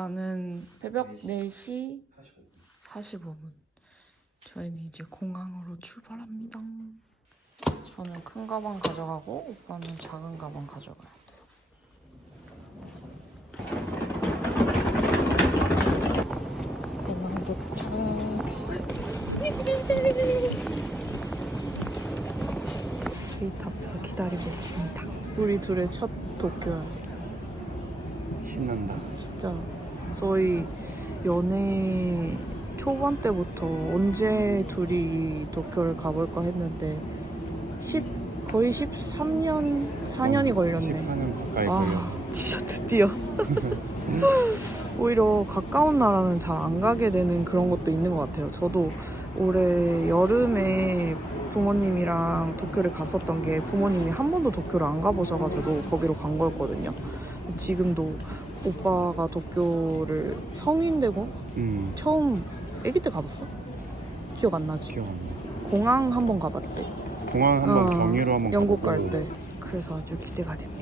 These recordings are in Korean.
시간은 새벽 4시 45분. 저희는 이제 공항으로 출발합니다. 저는 큰 가방 가져가고 오빠는 작은 가방 가져가요. 공항 도착. 게이트 앞에서 기다리고 있습니다. 우리 둘의 첫 도쿄야. 신난다. 진짜 저희 연애 초반 때부터 언제 둘이 도쿄를 가볼까 했는데 10 거의 13년 4년이 걸렸네. 14년 가까이. 아 진짜 드디어. 오히려 가까운 나라는 잘 안 가게 되는 그런 것도 있는 것 같아요. 저도 올해 여름에 부모님이랑 도쿄를 갔었던 게 부모님이 한 번도 도쿄를 안 가보셔가지고 거기로 간 거였거든요. 지금도 오빠가 도쿄를 성인 되고 음, 처음 아기 때 가봤어? 기억 안 나지? 기억 안 나. 공항 한 번 가봤지? 공항 한번 어, 경유로 한번 영국 가보고. 갈 때. 그래서 아주 기대가 됩니다.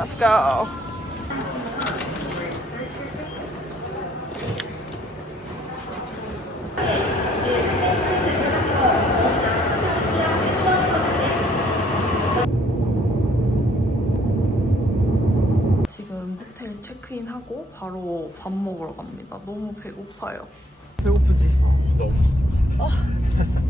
Let's go. 지금 호텔 체크인하고 바로 밥 먹으러 갑니다. 너무 배고파요. 배고프지? 너무.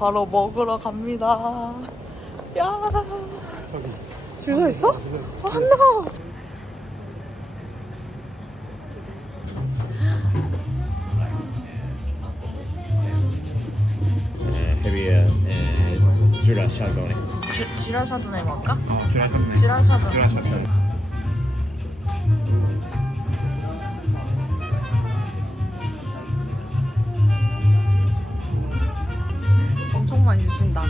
바로 먹으러 갑니다. 야. 줄서 있어? 아, 한나. heavier uh, Jura Chardonnay. 쥐라 샤도네 먹을까? Jura Chardonnay. 쥐라 샤도네. Jura Chardonnay. 엄청 많이 주신다.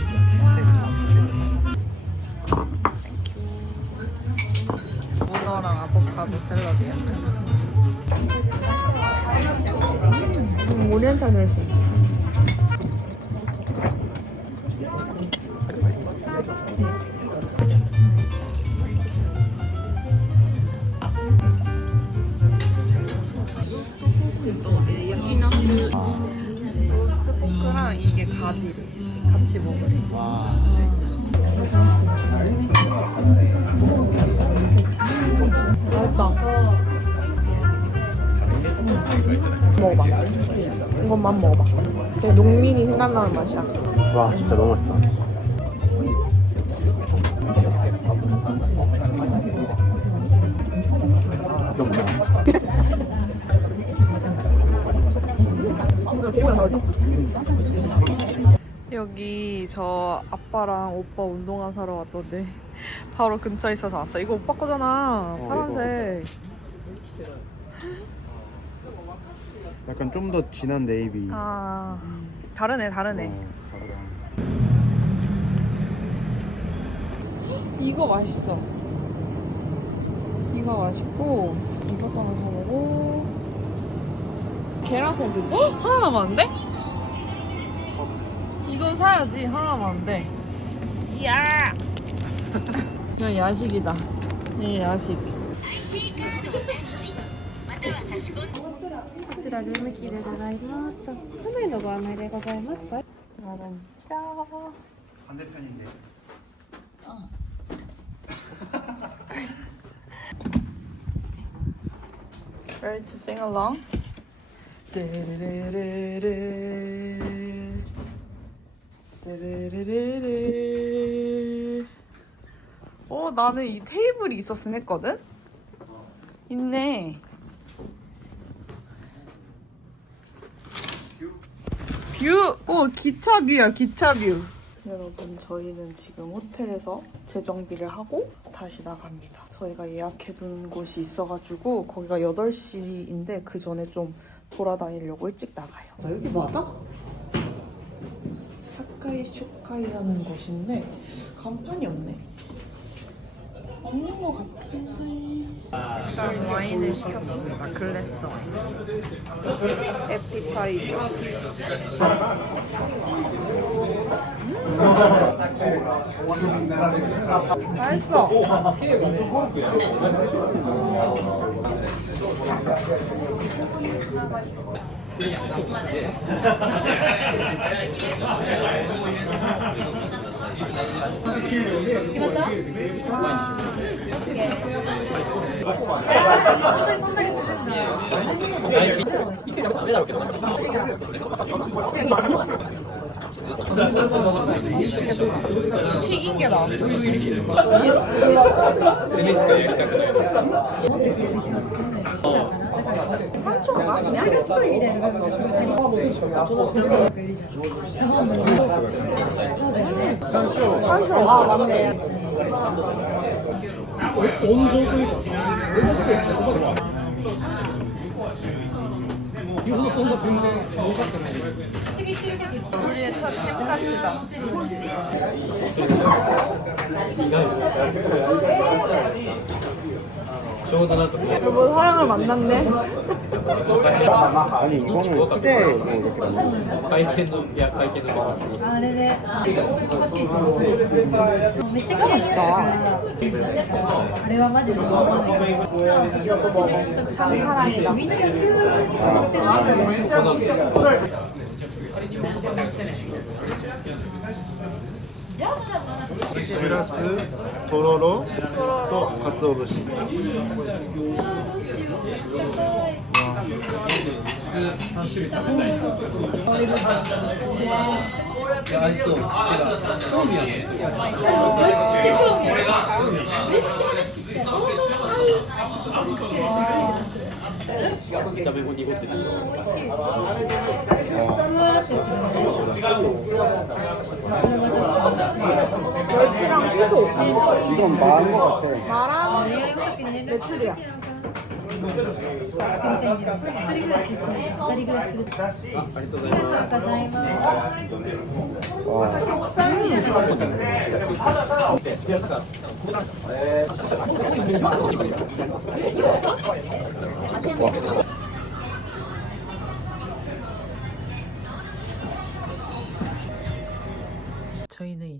문어랑 아보카도 샐러드야. 음, 오리엔탈 드레싱. 로스트 포크랑 이게 가지 같이 먹으래. 맛있다. 먹어봐. 이것만 먹어봐. 되게 농민이 생각나는 맛이야. 와 진짜 너무 맛있다. 여기 저 아빠랑 오빠 운동화 사러 왔던데 바로 근처에 있어서 왔어. 이거 오빠 거잖아. 어, 파란색. 약간 좀 더 진한 네이비. 아 다르네 다르네. 어. 이거 맛있어. 이거 이거 맛있고 이것도 하나 사보고 계란 샌드위치 헉! 하나 남았는데? 이건 사야지 하나 남았는데 이야 이건 야식이다 이 야식 こちらルームキーでございます。都内のご案内でございます。 여러분 짜 반대편인데. Ready to sing along? 르르르르르. 르르르르르. 어, 나는 이 테이블이 있었음 했거든? 있네. 뷰! 오, 기차 뷰야, 기차 뷰. 여러분, 저희는 지금 호텔에서 재정비를 하고 다시 나갑니다. 저희가 예약해둔 곳이 있어가지고 거기가 8시인데 그 전에 좀 돌아다니려고 일찍 나가요. 나 여기 맞아? 사카이 쇼카이라는 곳인데 간판이 없네. 없는 것 같은데. 일단 와인을 시켰습니다. 글래스 와인. 에피타이저. 맛있어. いいけど。 튀긴 게 나왔어. 삼촌가? 산쇼. 아 맞네. 우리의 첫 햄카츠다. 뭐 사랑을 만났네. 아니 이거는 그때 뭐 이렇게 진짜 맛있다. 이것도 먹어. 참 사랑이다. 아, 아, しらすとろろとかつお節食べ。う。ある。たい。う食べ物濁ってる。 愛の時にね、 메추리야. 一人暮らし行って二人暮らしする。ありがとうございますあ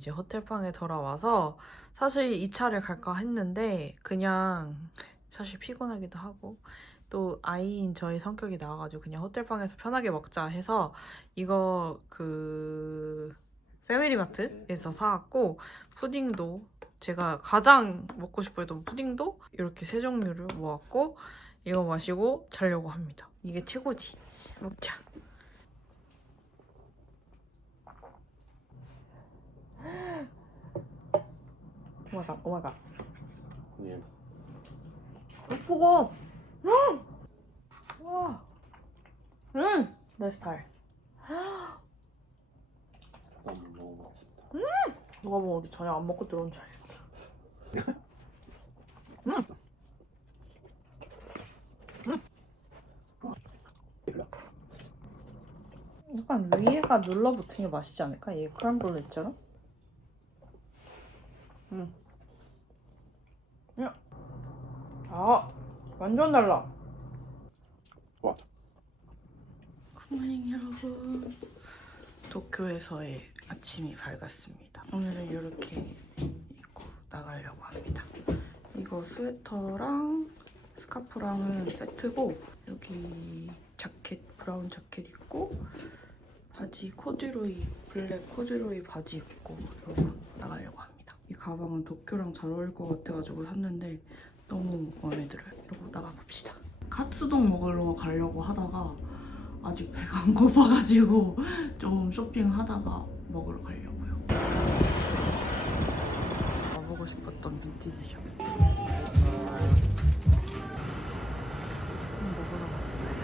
이제 호텔방에 돌아와서 사실 이 차를 갈까 했는데 그냥 사실 피곤하기도 하고 또 아이인 저의 성격이 나와가지고 그냥 호텔방에서 편하게 먹자 해서 이거 그 패밀리마트에서 사왔고 푸딩도 제가 가장 먹고 싶어 했던 푸딩도 이렇게 세 종류를 모았고 이거 마시고 자려고 합니다. 이게 최고지. 먹자. 오마이갓 오마이갓 예쁘고 음! 와 음! 내 스타일 음! 누가 보면 우리 저녁 안 먹고 들어온 줄 알겠다 음! 음! 약간 위에가 눌러붙은 게 맛있지 않을까? 얘 있잖아? 음. 야. 아 완전 달라. 와. 굿모닝 여러분. 도쿄에서의 아침이 밝았습니다. 오늘은 이렇게 입고 나가려고 합니다. 이거 스웨터랑 스카프랑은 세트고 여기 자켓 브라운 자켓 입고 바지 코듀로이 블랙 코듀로이 바지 입고 이러고 나가려고 합니다. 이 가방은 도쿄랑 잘 어울릴 것 같아가지고 샀는데 너무 마음에 들어요. 이러고 나가봅시다. 카츠동 먹으러 가려고 하다가 아직 배가 안 고파가지고 좀 쇼핑하다가 먹으러 가려고요. 가보고 싶었던 빈티지 샵. 먹으러 갔어요.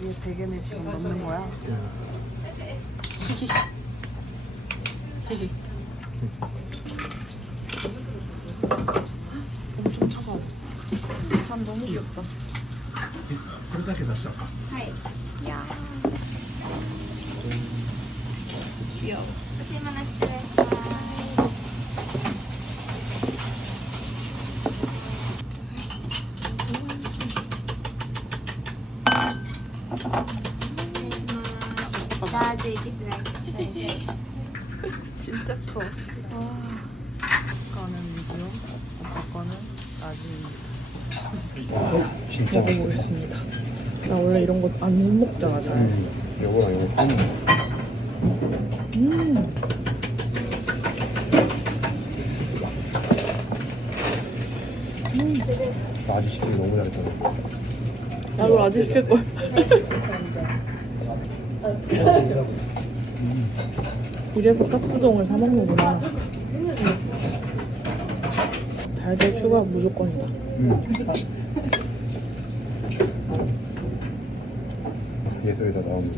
위에 베개를 지금 넣는 거야? 엄청 んいいよこれだけ出したか？はい。いやいいよお世話になって 안 먹잖아, 잘. 요거랑 요거 한 음. 아직 시키기 너무 잘했잖아 나도 라지 시킬 걸. 이래서 카츠동을 사 먹는구나. 달걀 추가 무조건이다. 예술에다 나오는.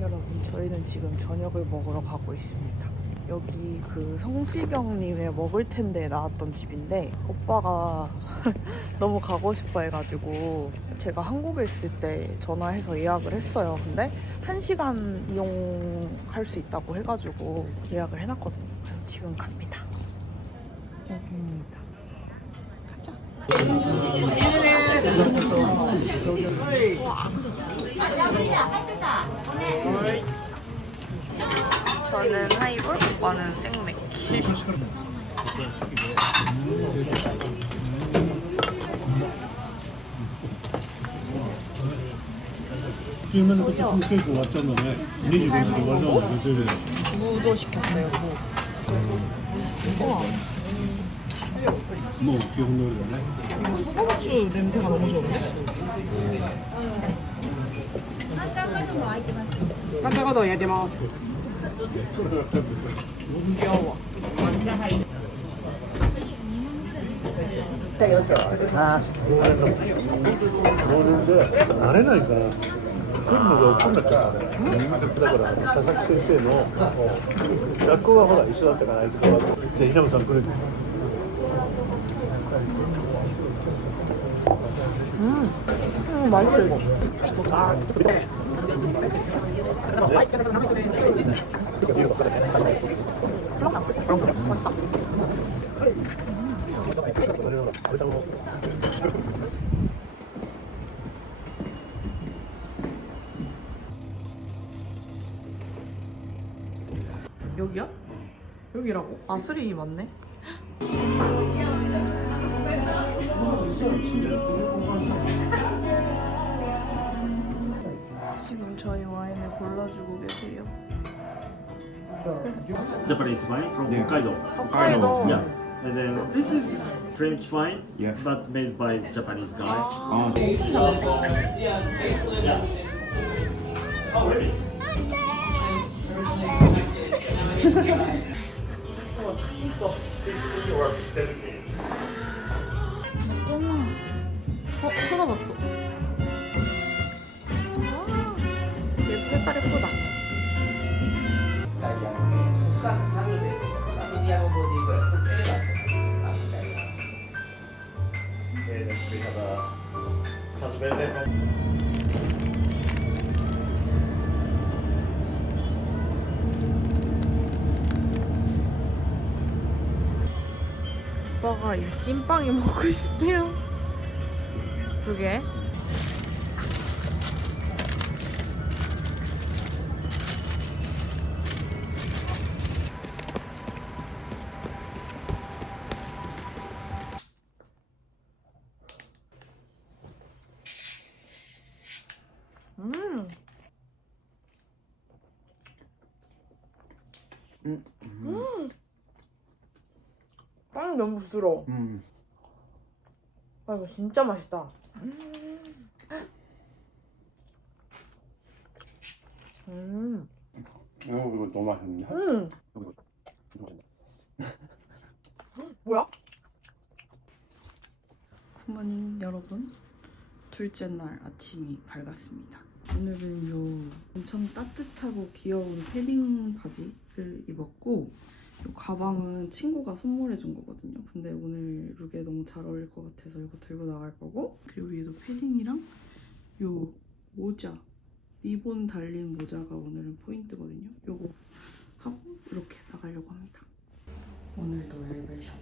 여러분, 저희는 지금 저녁을 먹으러 가고 있습니다. 여기 그 성시경님의 먹을 텐데 나왔던 집인데 오빠가 너무 가고 싶어 해가지고 제가 한국에 있을 때 전화해서 예약을 했어요. 근데 한 시간 이용할 수 있다고 해가지고 예약을 해놨거든요. 그래서 지금 갑니다. 여기입니다. 가자. 저는 하이볼, 오빠는 생맥기. 注文の時は結構終わっちゃうので25時で終わるのが月曜日だ 무도 시켰어요, 무. もう基本通りだね 소금주 냄새가 너무 좋은데? 깜짝아도 야기마스 あ慣れないから来るのが遅くなっちゃっただから佐々木先生の学校はほら一緒だったからあいつがじゃ稲葉さん。来るうん。ん。 여기야? 여기라고? 아 쓰리 맞네 지금 저희 와인을 골라주고 계세요 Japanese wine from Yeah. Hokkaido. Hokkaido. Yeah. And then this is French wine, Yeah. but made by Japanese guy. Oh. Yeah. Already. He's not 60 or 70. そんなの。あ、そんなのつ。we have a such better. 오빠가 이 찐빵이 먹고 싶대요. 두 개. 부드러워. 음. 아 이거 진짜 맛있다. 음. 이거 이거 너무 맛있네. 음. 뭐야? 굿모닝 여러분 둘째 날 아침이 밝았습니다 오늘은 요 엄청 따뜻하고 귀여운 패딩 바지를 입었고 요 가방은 친구가 선물해 준 거거든요. 근데 오늘 룩에 너무 잘 어울릴 것 같아서 이거 들고 나갈 거고 그리고 위에도 패딩이랑 요 모자 리본 달린 모자가 오늘은 포인트거든요. 요거 하고 이렇게 나가려고 합니다. 오늘도 엘베샵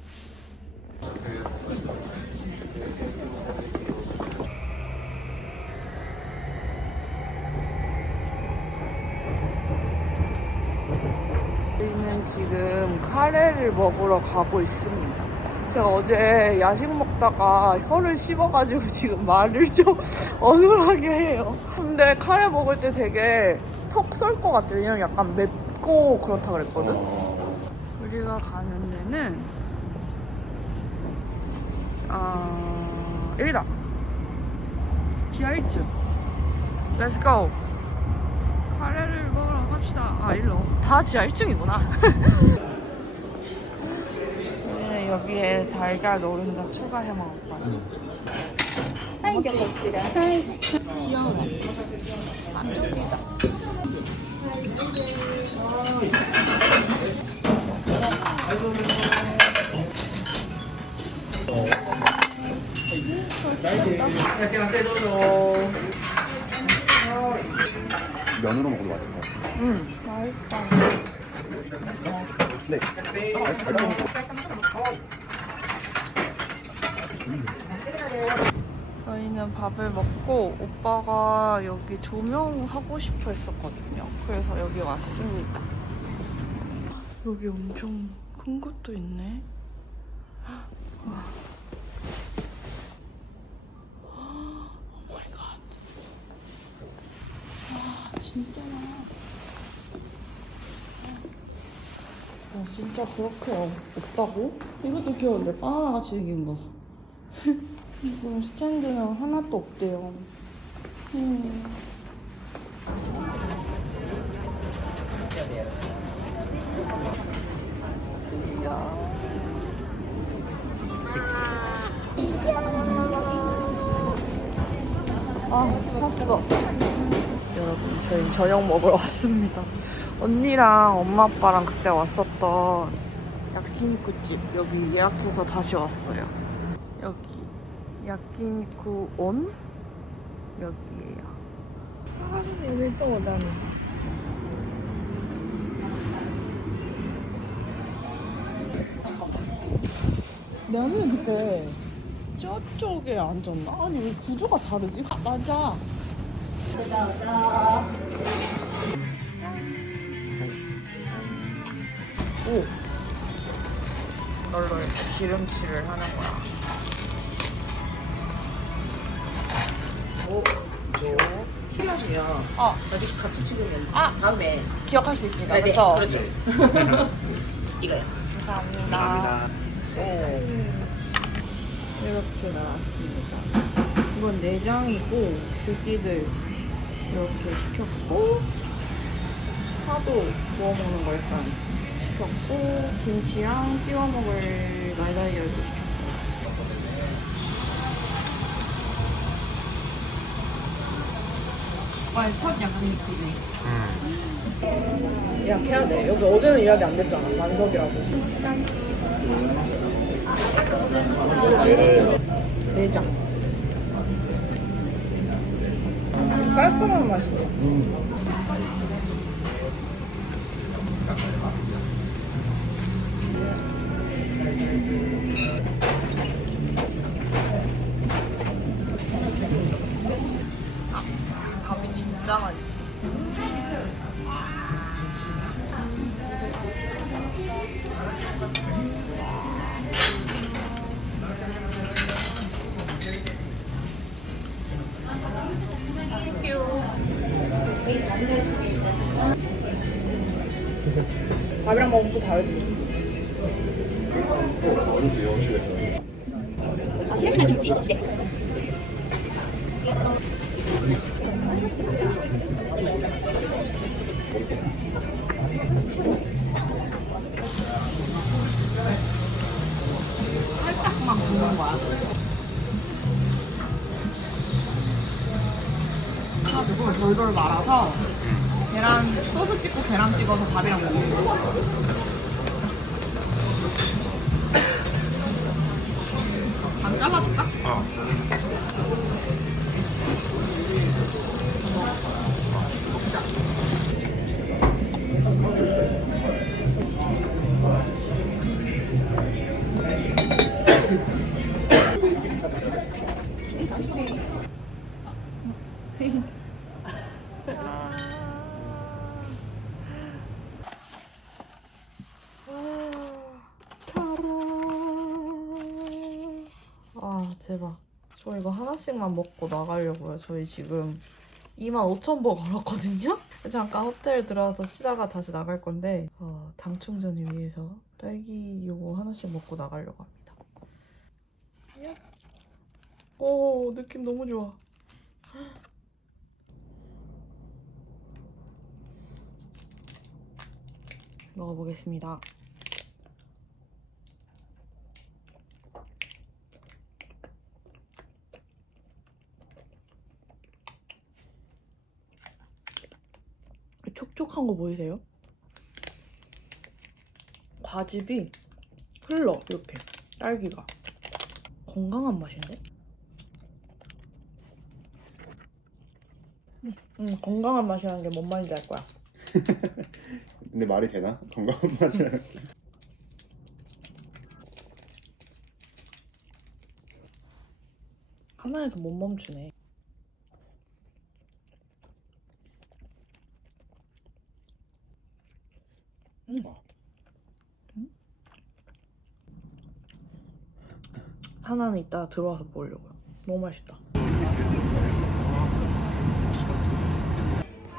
저희는 지금 카레를 먹으러 가고 있습니다. 제가 어제 야식 먹다가 혀를 씹어가지고 지금 말을 좀 어눌하게 해요. 근데 카레 먹을 때 되게 턱 쏠 것 같아요. 왜냐면 약간 맵고 그렇다 그랬거든. 우리가 가는 데는 아 여기다. 지하 1층. Let's go. 카레를 갑시다. 아, 일로. 다 지하 1층이구나. 우리는 여기에 달걀 노른자 추가해 먹을 거야. 귀여워. 만족이다. 면으로 먹어도 같아. 응, 맛있다. 네. 저희는 밥을 먹고 오빠가 여기 조명 하고 싶어 했었거든요. 그래서 여기 왔습니다. 여기 엄청 큰 것도 있네. 와. 오 마이 갓. 와, 진짜 많아. 와, 진짜 그렇게 없다고? 이것도 귀여운데, 바나나 같이 생긴 거. 지금 스탠드는 하나도 없대요. 음. 아, 샀어. 여러분, 저희 저녁 먹으러 왔습니다. 언니랑 엄마 아빠랑 그때 왔었던 야키니쿠집 여기 예약해서 다시 왔어요. 여기 야키니쿠 온 여기에요. 아, 얘네 또 오다니. 나는 그때 저쪽에 앉았나? 아니 왜 구조가 다르지? 아, 오. 널로 이렇게 기름칠을 하는 거야. 어, 저 필요하시면 어. 사진 같이 찍으면 아. 다음에 기억할 수 있으니까 네, 네, 그렇죠? 그렇죠. 이거요. 감사합니다. 이렇게 나왔습니다. 이건 내장이고 고기들 이렇게 시켰고 파도 구워 먹는 거 일단 시켰고 김치랑 찍어 먹을 말다이어도 시켰어요. 오빠의 첫 양념치네. 예약해야 돼. 여기 어제는 예약이 안 됐잖아. 만석이라고. 내장. 깔끔한 맛이야. 밥이 진짜 맛있어. 먹으면 또 다르지. 네. 그래가지고 돌돌 말아서 계란 소스 찍고 계란 찍어서 밥이랑 먹는 거. 하나씩만 먹고 나가려고요. 저희 지금 25,000보 걸었거든요? 잠깐 호텔 들어와서 쉬다가 다시 나갈 건데 어, 당 충전을 위해서 딸기 요거 하나씩 먹고 나가려고 합니다. 오 느낌 너무 좋아. 먹어보겠습니다 촉촉한 거 보이세요? 과즙이 흘러 이렇게 딸기가 건강한 맛인데? 음, 음, 건강한 맛이라는 게 뭔 말인지 알 거야 근데 말이 되나? 건강한 맛을 하나에서 못 멈추네 음. 음? 하나는 이따 들어와서 먹으려고요 너무 맛있다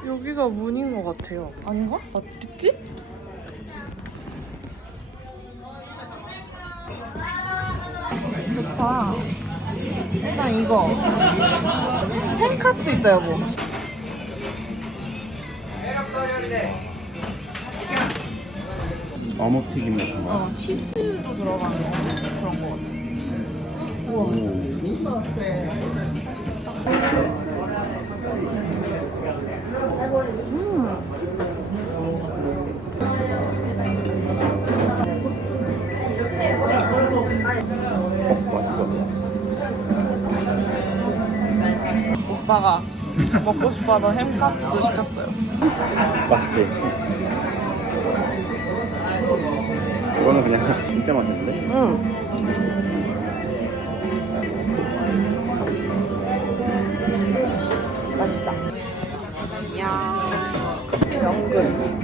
여기가 문인 것 같아요 아닌가? 맞겠지? 좋다 일단 이거 햄카츠 있다 여보 어묵 튀김 같은 거. 어 치즈도 들어가는 그런 거 같아. 오빠가 먹고 싶어하던 햄카츠도 시켰어요 맛있게. 이거는 그냥 진짜 맛있는데? 응 맛있다 야 연근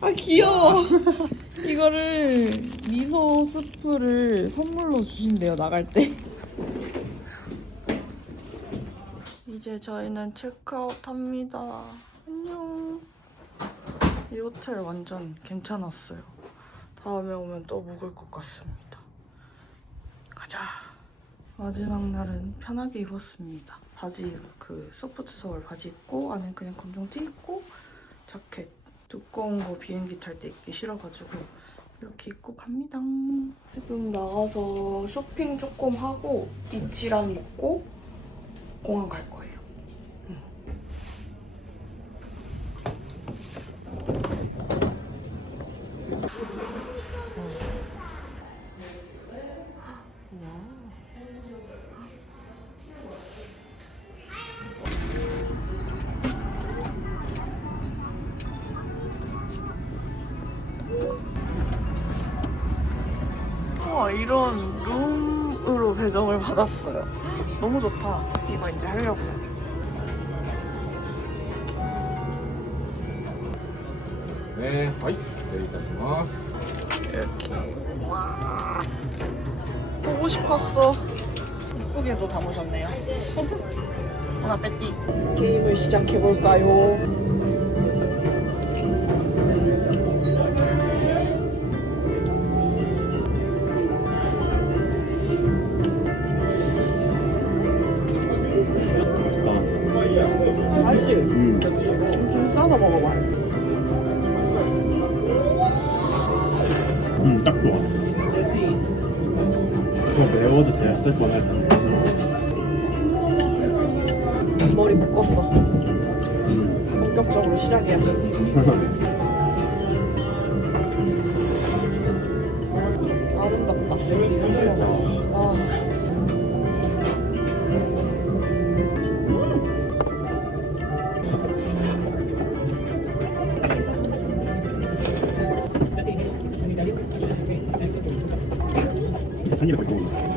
아 귀여워. 이거를 미소 스프를 선물로 주신대요 나갈 때. 이제 저희는 체크아웃 합니다. 안녕. 이 호텔 완전 괜찮았어요. 다음에 오면 또 묵을 것 같습니다. 가자. 마지막 날은 편하게 입었습니다. 바지 그 소프트 소울 바지 입고 안에 그냥 검정 티 입고 자켓 두꺼운 거 비행기 탈 때 입기 싫어가지고 이렇게 입고 갑니다. 지금 나가서 쇼핑 조금 하고 이치랑 먹고 공항 갈 거예요. 받았어요. 너무 좋다. 이거 이제 하려고. 네, 하이, 네, 여기까지마스 뭐. 이렇게. 와, 보고 싶었어. 이쁘게도 담으셨네요. 오나 빼띠. 게임을 시작해볼까요? 좀 싸서 먹어봐. 음, 딱 좋아. 더 매워도 됐을 뻔했는데. 머리 묶었어. 본격적으로 시작이야. 何がこれどういう